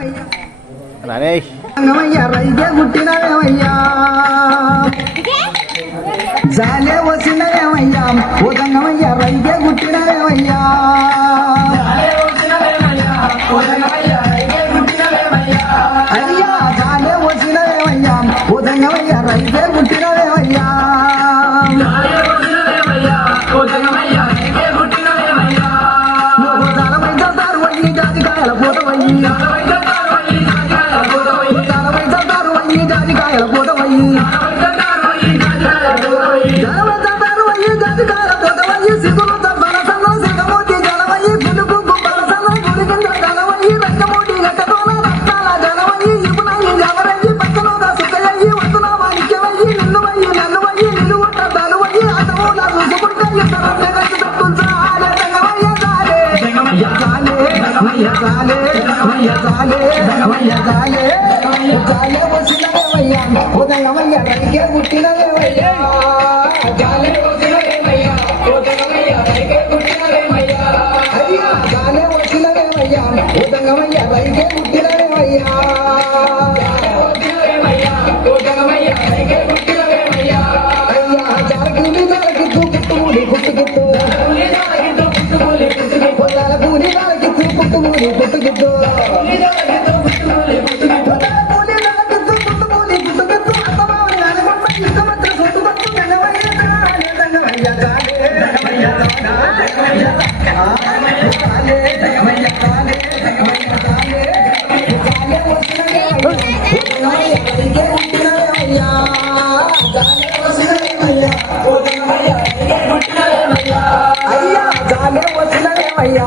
రానే రైగే పుట్టినవేమయ్యా జాలే వచ్చినవేమయ్యా ఓ రంగమయ్య రైగే పుట్టినవేమయ్యా అయ్యా జాలే వచ్చినవేమయ్యా ఓ రంగమయ్య రైగే ఉదయమయ్య రైకే పుట్టినవేమయ్యా జాలే అయ్యా జాలే వచ్చినవేమయ్యా ఉదంగమయ్య రైకే పుట్టినవేమయ్యా అయ్యా भैया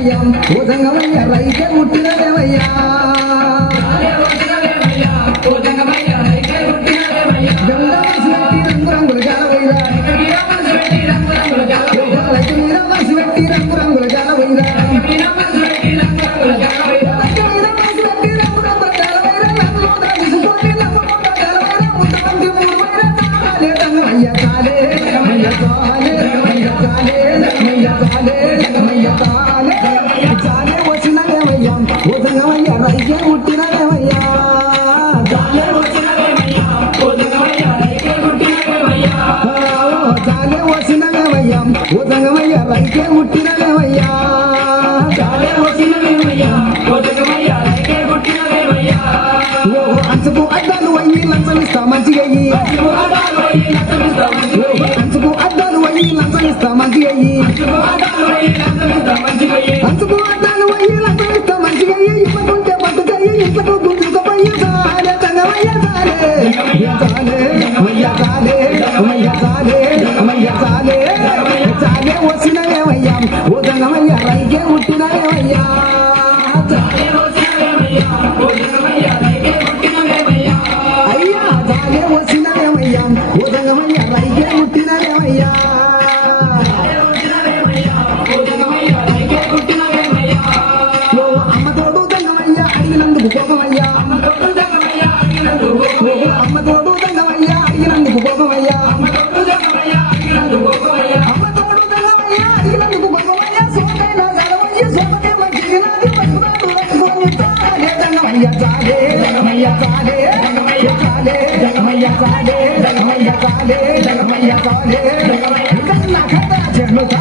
వచ్చినవేమయ్యా ఓ జంగమయ్య రైగే పుట్టినవేమయ్యా రంగు రంగుల జాలవైరా రైకే పుట్టినవేమయ్యా చాలే వచ్చినవేమయ్యా అయ్యి లంచమిస్తా మంచిగా అమ్మ తోడు తంగమయ్య అడిగినందుకు కోపమయ్యా అమ్మ తోడు తంగమయ్య అడిగినందుకు కోపమయ్యా సోకైనా గలవయ్య సోమకే మంచిది నాది పట్టునాడు రట్టుకొని తాగే తంగమయ్య జాలే తంగమయ్య జాలే తంగమయ్య జాలే తంగమయ్య జాలే తంగమయ్య జాలే తంగమయ్య జాలే తంగమయ్య జాలే కథ చెల్లుతా